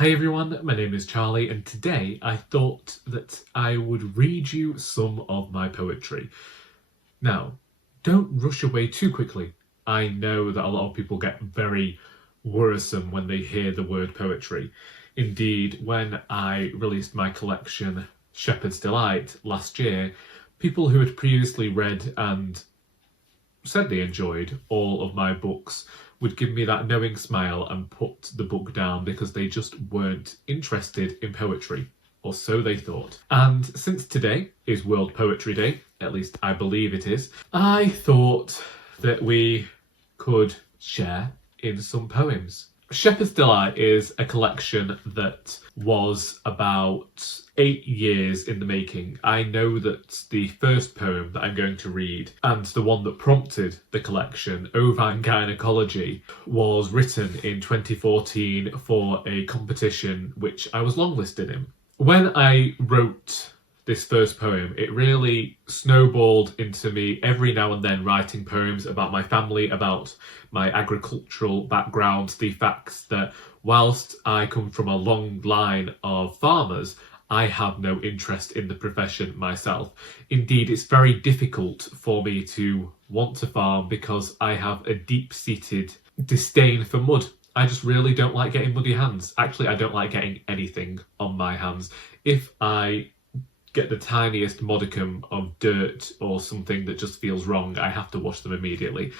Hi everyone, my name is Charlie and today I thought that I would read you some of my poetry. Now, don't rush away too quickly. I know that a lot of people get very worrisome when they hear the word poetry. Indeed, when I released my collection Shepherd's Delight last year, people who had previously read and said they enjoyed all of my books would give me that knowing smile and put the book down because they just weren't interested in poetry, or so they thought. And since today is World Poetry Day, at least I believe it is, I thought that we could share in some poems. Shepherd's Delight is a collection that was about 8 years in the making. I know that the first poem that I'm going to read, and the one that prompted the collection, Ovine Gynecology, was written in 2014 for a competition which I was longlisted in. When I wrote this first poem, it really snowballed into me every now and then writing poems about my family, about my agricultural background, the fact that whilst I come from a long line of farmers, I have no interest in the profession myself. Indeed, it's very difficult for me to want to farm because I have a deep-seated disdain for mud. I just really don't like getting muddy hands. Actually, I don't like getting anything on my hands. If I get the tiniest modicum of dirt or something that just feels wrong, I have to wash them immediately.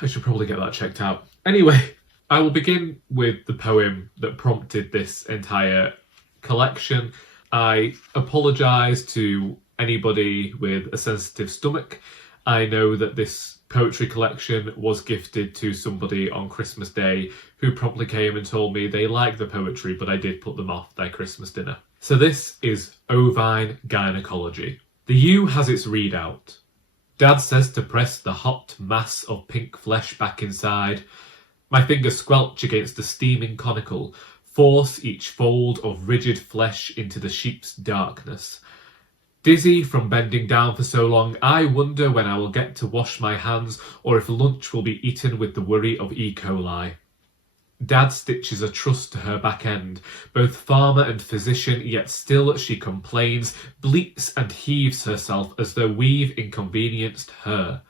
I should probably get that checked out. Anyway, I will begin with the poem that prompted this entire collection. I apologise to anybody with a sensitive stomach. I know that this poetry collection was gifted to somebody on Christmas Day who promptly came and told me they liked the poetry, but I did put them off their Christmas dinner. So this is Ovine Gynecology. The ewe has its readout. Dad says to press the hot mass of pink flesh back inside. My fingers squelch against the steaming conical, force each fold of rigid flesh into the sheep's darkness. Dizzy from bending down for so long, I wonder when I will get to wash my hands or if lunch will be eaten with the worry of E. coli. Dad stitches a truss to her back end, both farmer and physician, yet still she complains, bleats and heaves herself as though we've inconvenienced her.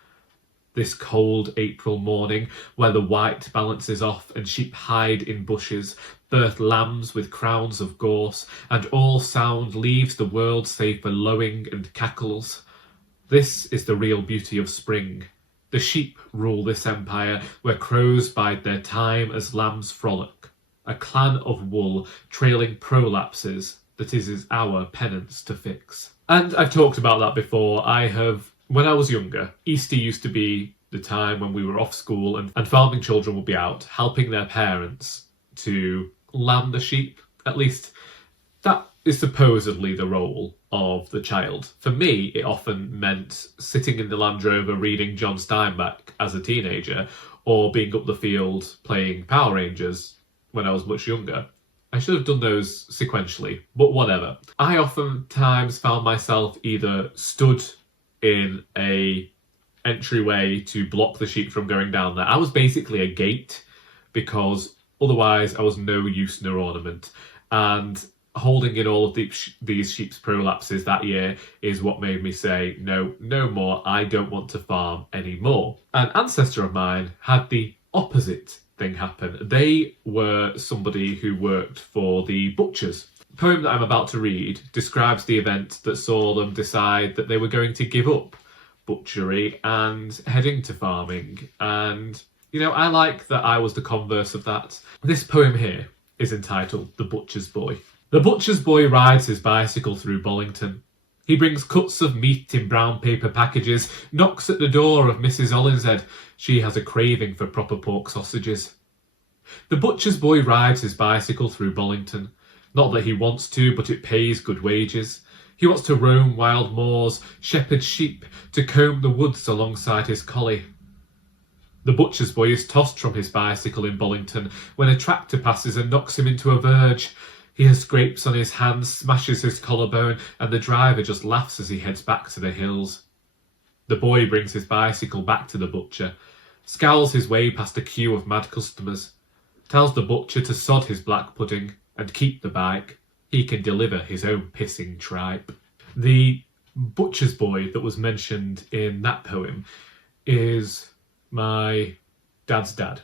This cold April morning, where the white balances off and sheep hide in bushes, birth lambs with crowns of gorse, and all sound leaves the world save for lowing and cackles. This is the real beauty of spring. The sheep rule this empire, where crows bide their time as lambs frolic. A clan of wool trailing prolapses that is our penance to fix. And I've talked about that before. When I was younger, Easter used to be the time when we were off school and farming children would be out helping their parents to lamb the sheep. At least that is supposedly the role of the child. For me, it often meant sitting in the Land Rover reading John Steinbeck as a teenager, or being up the field playing Power Rangers when I was much younger. I should have done those sequentially, but whatever. I oftentimes found myself either stood in a entryway to block the sheep from going down there. I was basically a gate because otherwise I was no use nor ornament. And holding in all of these sheep's prolapses that year is what made me say, no more, I don't want to farm anymore. An ancestor of mine had the opposite thing happen. They were somebody who worked for the butchers. The poem that I'm about to read describes the event that saw them decide that they were going to give up butchery and head into farming. And, I like that I was the converse of that. This poem here is entitled The Butcher's Boy. The butcher's boy rides his bicycle through Bollington. He brings cuts of meat in brown paper packages, knocks at the door of Mrs. Hollinshead. She has a craving for proper pork sausages. The butcher's boy rides his bicycle through Bollington. Not that he wants to, but it pays good wages. He wants to roam wild moors, shepherd sheep, to comb the woods alongside his collie. The butcher's boy is tossed from his bicycle in Bollington when a tractor passes and knocks him into a verge. He has scrapes on his hands, smashes his collarbone, and the driver just laughs as he heads back to the hills. The boy brings his bicycle back to the butcher, scowls his way past a queue of mad customers. tells the butcher to sod his black pudding and keep the bike. He can deliver his own pissing tripe. The butcher's boy that was mentioned in that poem is my dad's dad.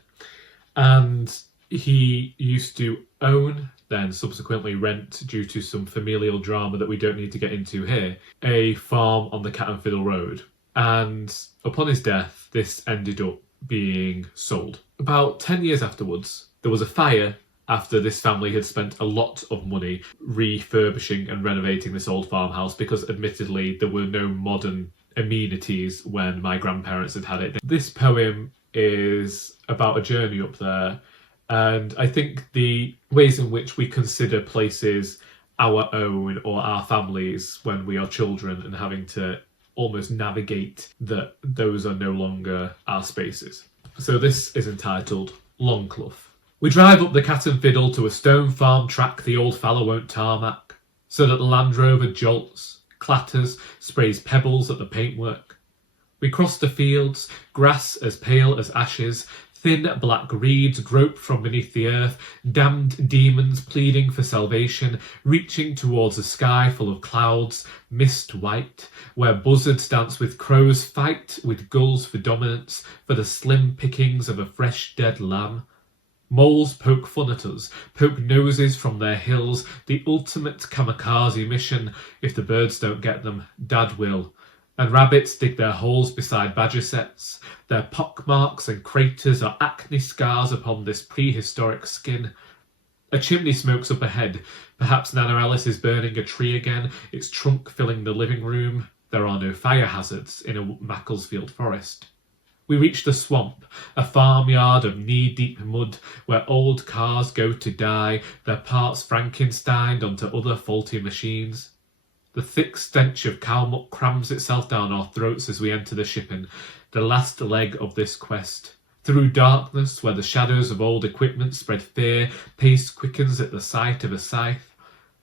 And he used to own, then subsequently rent, due to some familial drama that we don't need to get into here, a farm on the Cat and Fiddle Road. And upon his death, this ended up being sold. About 10 years afterwards, there was a fire after this family had spent a lot of money refurbishing and renovating this old farmhouse, because admittedly there were no modern amenities when my grandparents had it. This poem is about a journey up there, and I think the ways in which we consider places our own or our families when we are children and having to almost navigate that those are no longer our spaces. So this is entitled Longclough. We drive up the Cat and Fiddle to a stone farm track the old fellow won't tarmac, so that the Land Rover jolts, clatters, sprays pebbles at the paintwork. We cross the fields, grass as pale as ashes, thin black reeds grope from beneath the earth, damned demons pleading for salvation, reaching towards a sky full of clouds, mist white, where buzzards dance with crows, fight with gulls for dominance, for the slim pickings of a fresh dead lamb. Moles poke fun at us, poke noses from their hills, the ultimate kamikaze mission. If the birds don't get them, Dad will. And rabbits dig their holes beside badger sets. Their pockmarks and craters are acne scars upon this prehistoric skin. A chimney smokes up ahead. Perhaps Nana Alice is burning a tree again, its trunk filling the living room. There are no fire hazards in a Macclesfield forest. We reach the swamp, a farmyard of knee-deep mud where old cars go to die, their parts Frankensteined onto other faulty machines. The thick stench of cow muck crams itself down our throats as we enter the shipping, the last leg of this quest. Through darkness, where the shadows of old equipment spread fear, pace quickens at the sight of a scythe.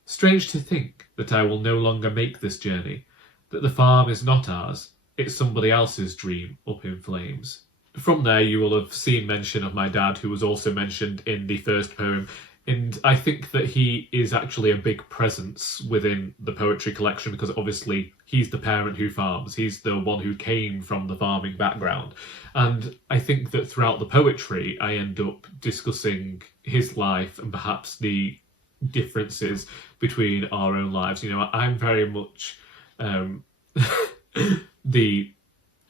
Strange to think that I will no longer make this journey, that the farm is not ours, it's somebody else's dream up in flames. From there you will have seen mention of my dad, who was also mentioned in the first poem, and I think that he is actually a big presence within the poetry collection, because obviously he's the parent who farms, he's the one who came from the farming background. And I think that throughout the poetry I end up discussing his life and perhaps the differences between our own lives. You know, I'm very much the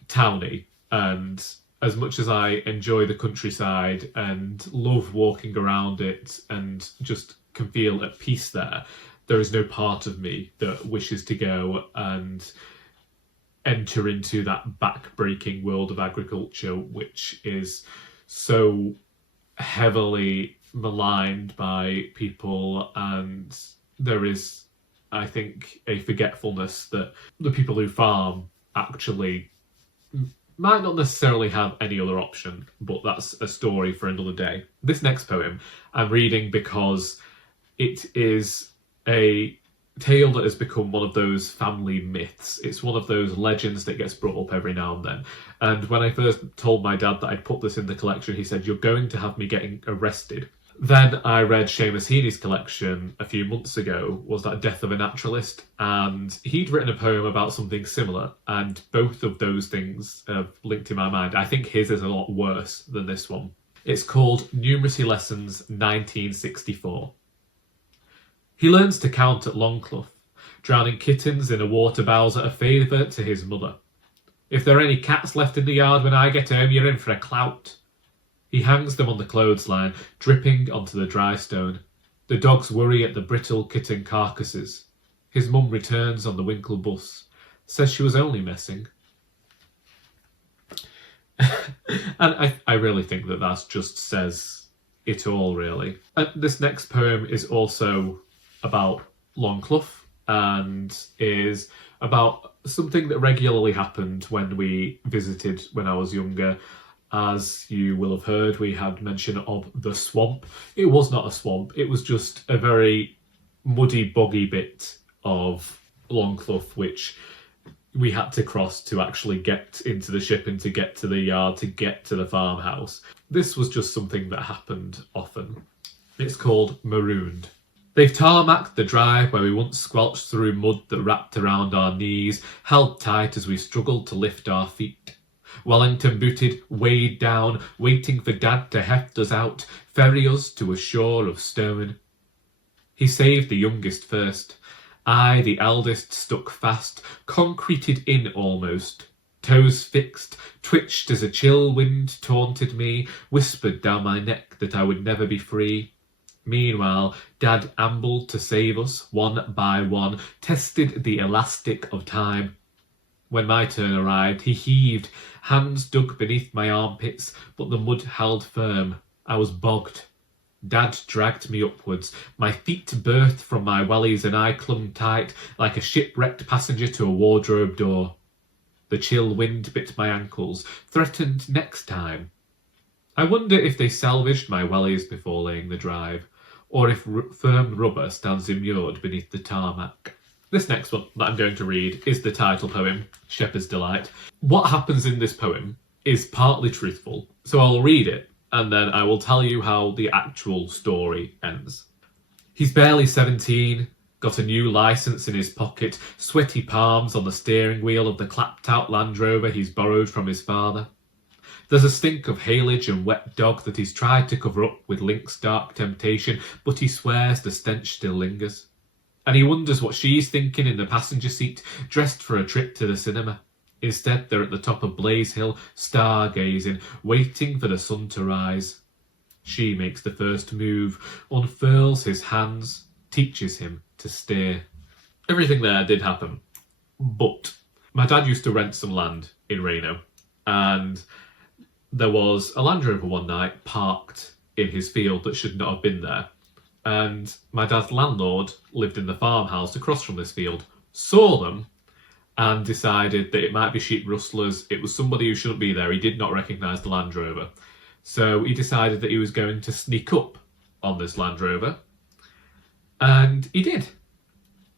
townie, and as much as I enjoy the countryside and love walking around it and just can feel at peace there, there is no part of me that wishes to go and enter into that back-breaking world of agriculture, which is so heavily maligned by people. And there is, I think, a forgetfulness that the people who farm actually might not necessarily have any other option, but that's a story for another day. This next poem I'm reading because it is a tale that has become one of those family myths. It's one of those legends that gets brought up every now and then. And when I first told my dad that I'd put this in the collection, he said, "You're going to have me getting arrested." Then I read Seamus Heaney's collection a few months ago, was that Death of a Naturalist, and he'd written a poem about something similar, and both of those things have linked in my mind. I think his is a lot worse than this one. It's called Numeracy Lessons 1964. He learns to count at Longclough, drowning kittens in a water bowser, a favour to his mother. If there are any cats left in the yard when I get home, you're in for a clout. He hangs them on the clothesline, dripping onto the dry stone. The dogs worry at the brittle kitten carcasses. His mum returns on the Winkle bus, says she was only messing. And I really think that just says it all, really. And this next poem is also about Longclough and is about something that regularly happened when we visited when I was younger. As you will have heard, we had mention of the swamp. It was not a swamp, it was just a very muddy, boggy bit of Longclough, which we had to cross to actually get into the ship and to get to the yard, to get to the farmhouse. This was just something that happened often. It's called Marooned. They've tarmacked the drive where we once squelched through mud that wrapped around our knees, held tight as we struggled to lift our feet. Wellington booted, weighed down, waiting for Dad to heft us out, ferry us to a shore of stone. He saved the youngest first. I, the eldest, stuck fast, concreted in almost. Toes fixed, twitched as a chill wind taunted me, whispered down my neck that I would never be free. Meanwhile, Dad ambled to save us, one by one, tested the elastic of time. When my turn arrived, he heaved, hands dug beneath my armpits, but the mud held firm. I was bogged. Dad dragged me upwards. My feet birthed from my wellies and I clung tight like a shipwrecked passenger to a wardrobe door. The chill wind bit my ankles, threatened next time. I wonder if they salvaged my wellies before laying the drive, or if firm rubber stands immured beneath the tarmac. This next one that I'm going to read is the title poem, Shepherd's Delight. What happens in this poem is partly truthful, so I'll read it and then I will tell you how the actual story ends. He's barely 17, got a new licence in his pocket, sweaty palms on the steering wheel of the clapped-out Land Rover he's borrowed from his father. There's a stink of haylage and wet dog that he's tried to cover up with Link's dark temptation, but he swears the stench still lingers. And he wonders what she's thinking in the passenger seat, dressed for a trip to the cinema. Instead, they're at the top of Blaze Hill, stargazing, waiting for the sun to rise. She makes the first move, unfurls his hands, teaches him to steer. Everything there did happen. But my dad used to rent some land in Reno, and there was a Land Rover one night parked in his field that should not have been there. And my dad's landlord lived in the farmhouse across from this field, saw them and decided that it might be sheep rustlers. It was somebody who shouldn't be there. He did not recognise the Land Rover. So he decided that he was going to sneak up on this Land Rover. And he did.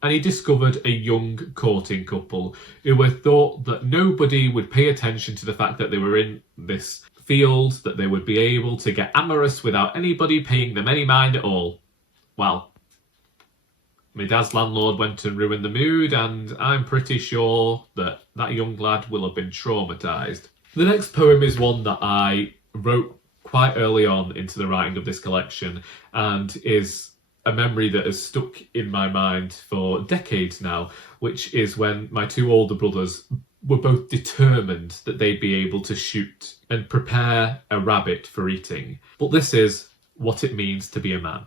And he discovered a young courting couple who were thought that nobody would pay attention to the fact that they were in this field, that they would be able to get amorous without anybody paying them any mind at all. Well, my dad's landlord went and ruined the mood, and I'm pretty sure that that young lad will have been traumatised. The next poem is one that I wrote quite early on into the writing of this collection, and is a memory that has stuck in my mind for decades now, which is when my two older brothers were both determined that they'd be able to shoot and prepare a rabbit for eating. But this is what it means to be a man.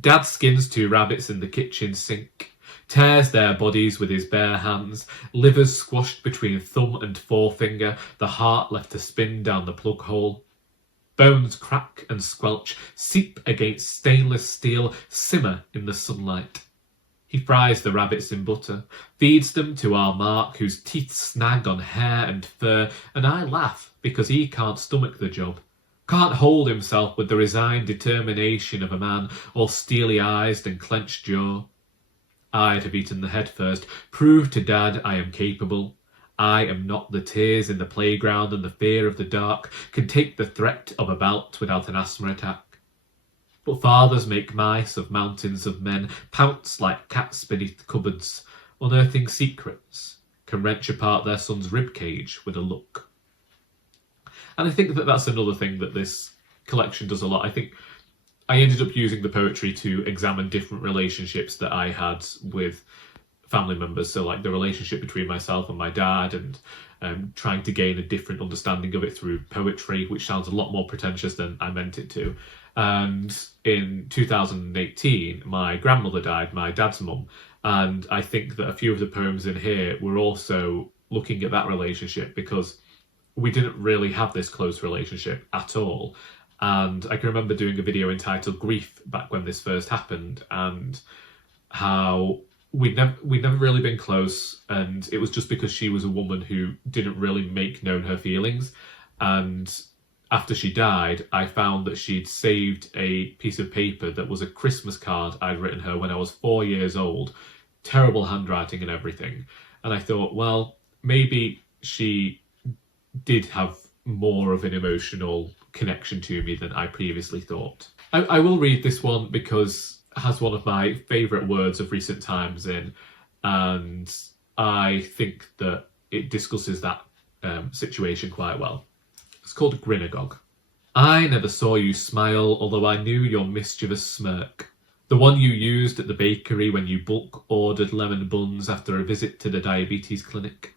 Dad skins 2 rabbits in the kitchen sink, tears their bodies with his bare hands, livers squashed between thumb and forefinger, the heart left to spin down the plug hole. Bones crack and squelch, seep against stainless steel, simmer in the sunlight. He fries the rabbits in butter, feeds them to our Mark, whose teeth snag on hair and fur, and I laugh because he can't stomach the job. Can't hold himself with the resigned determination of a man, all steely-eyed and clenched jaw. I'd have eaten the head first, proved to Dad I am capable. I am not the tears in the playground and the fear of the dark, can take the threat of a bout without an asthma attack. But fathers make mice of mountains of men, pounce like cats beneath cupboards, unearthing secrets, can wrench apart their son's ribcage with a look. And I think that that's another thing that this collection does a lot. I think I ended up using the poetry to examine different relationships that I had with family members. So like the relationship between myself and my dad, and trying to gain a different understanding of it through poetry, which sounds a lot more pretentious than I meant it to. And in 2018, my grandmother died, my dad's mum. And I think that a few of the poems in here were also looking at that relationship, because we didn't really have this close relationship at all. And I can remember doing a video entitled Grief back when this first happened, and how we'd never really been close, and it was just because she was a woman who didn't really make known her feelings. And after she died, I found that she'd saved a piece of paper that was a Christmas card I'd written her when I was 4 years old, terrible handwriting and everything. And I thought, well, maybe she did have more of an emotional connection to me than I previously thought. I will read this one because it has one of my favourite words of recent times in, and I think that it discusses that situation quite well. It's called Grinagog. I never saw you smile, although I knew your mischievous smirk. The one you used at the bakery when you bulk ordered lemon buns after a visit to the diabetes clinic.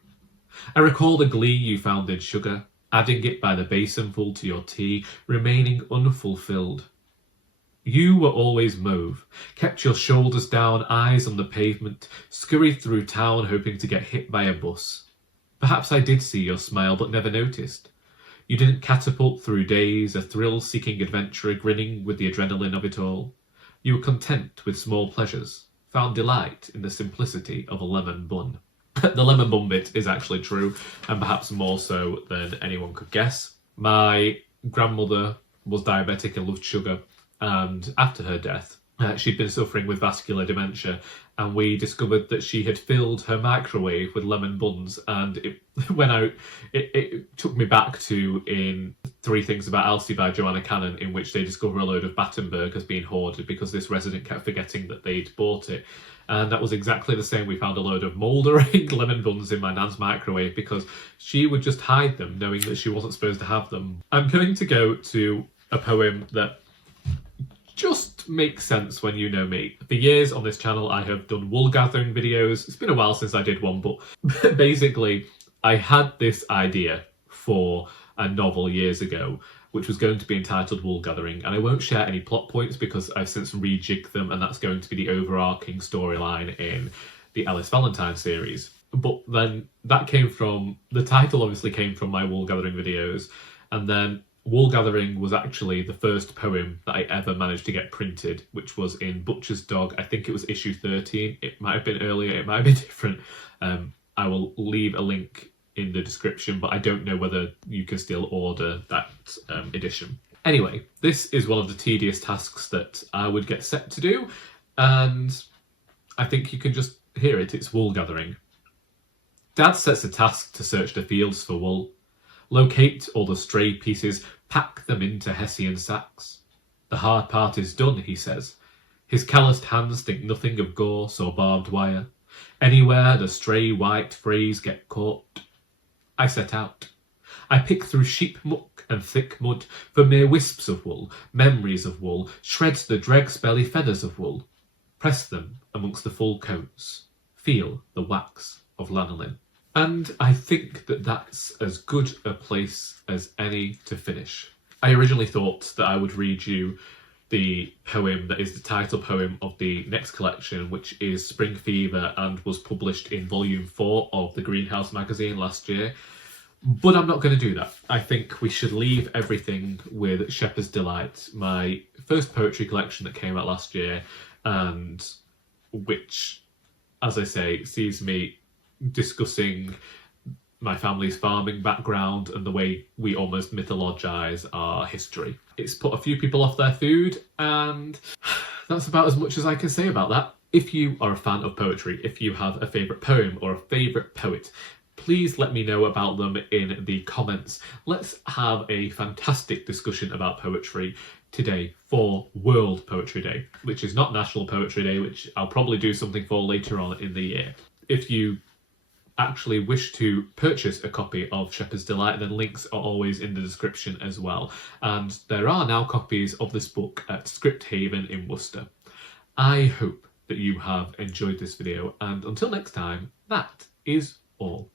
I recall the glee you found in sugar, adding it by the basinful to your tea, remaining unfulfilled. You were always mauve, kept your shoulders down, eyes on the pavement, scurried through town hoping to get hit by a bus. Perhaps I did see your smile but never noticed. You didn't catapult through days, a thrill-seeking adventurer grinning with the adrenaline of it all. You were content with small pleasures, found delight in the simplicity of a lemon bun. The lemon bun bit is actually true, and perhaps more so than anyone could guess. My grandmother was diabetic and loved sugar, and after her death, she'd been suffering with vascular dementia, and we discovered that she had filled her microwave with lemon buns, and it took me back to in Three Things About Elsie by Joanna Cannon, in which they discover a load of Battenberg has been hoarded because this resident kept forgetting that they'd bought it. And that was exactly the same. We found a load of mouldering lemon buns in my nan's microwave because she would just hide them, knowing that she wasn't supposed to have them. I'm going to go to a poem that just makes sense when you know me. For years on this channel, I have done wool gathering videos. It's been a while since I did one, but basically, I had this idea for a novel years ago, which was going to be entitled Wool Gathering, and I won't share any plot points because I've since rejigged them, and that's going to be the overarching storyline in the Ellis Valentine series. But then that the title obviously came from my wool gathering videos, and then Wool Gathering was actually the first poem that I ever managed to get printed, which was in Butcher's Dog. I think it was issue 13. It might have been earlier, it might have been different. I will leave a link in the description, but I don't know whether you can still order that edition. Anyway, this is one of the tedious tasks that I would get set to do, and I think you can just hear it. It's wool gathering. Dad sets a task to search the fields for wool. Locate all the stray pieces, pack them into Hessian sacks. The hard part is done, he says. His calloused hands think nothing of gorse or barbed wire. Anywhere the stray white frays get caught. I set out. I pick through sheep muck and thick mud for mere wisps of wool, memories of wool, shreds the dreg's belly feathers of wool. Press them amongst the full coats. Feel the wax of lanolin. And I think that that's as good a place as any to finish. I originally thought that I would read you the poem that is the title poem of the next collection, which is Spring Fever, and was published in volume 4 of the Greenhouse magazine last year. But I'm not going to do that. I think we should leave everything with Shepherd's Delight, my first poetry collection that came out last year, and which, as I say, sees me discussing my family's farming background and the way we almost mythologise our history. It's put a few people off their food, and that's about as much as I can say about that. If you are a fan of poetry, if you have a favourite poem or a favourite poet, please let me know about them in the comments. Let's have a fantastic discussion about poetry today for World Poetry Day, which is not National Poetry Day, which I'll probably do something for later on in the year. If you actually wish to purchase a copy of Shepherd's Delight, then links are always in the description as well. And there are now copies of this book at Script Haven in Worcester. I hope that you have enjoyed this video, and until next time, that is all.